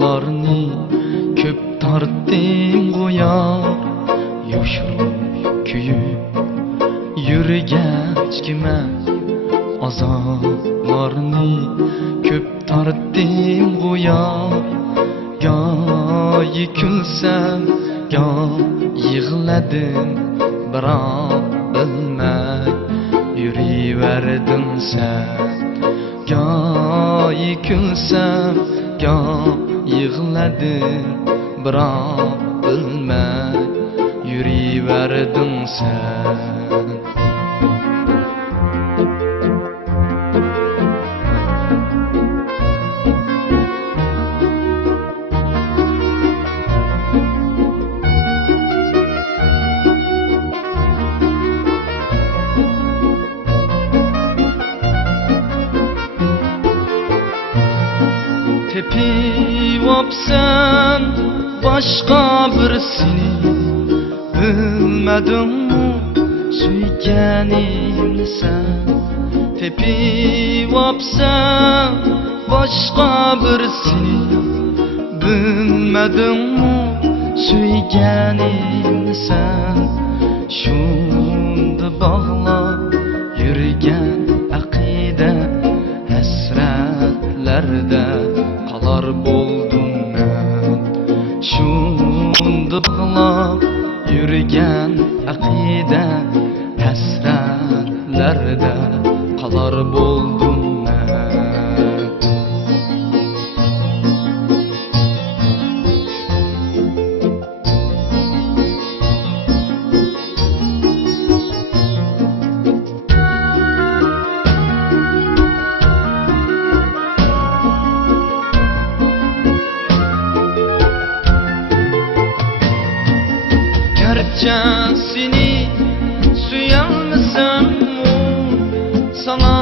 Azaplarni köp tartdim go'yar Yoshirib kuyib yurgach kime Azaplarni köp tartdim go'yar Go'yi kulsam go'y yig'ladim biroq bilmay yuriverdin sen Go'yi kulsam go'y yig'ladim biroq bilmay yuriverdin sen Tepivopsan başka birisini Bilmedin mi suyganimni sen Tepivopsan başka birisini Bilmedin mi suyganimni sen Şunda bağlab yürgen akide Hasretlerde kalar boldum ben Şunda bağlab yürgen akide Hasretlerde kalar boldum ben Gerçi seni suyalmasam mı sana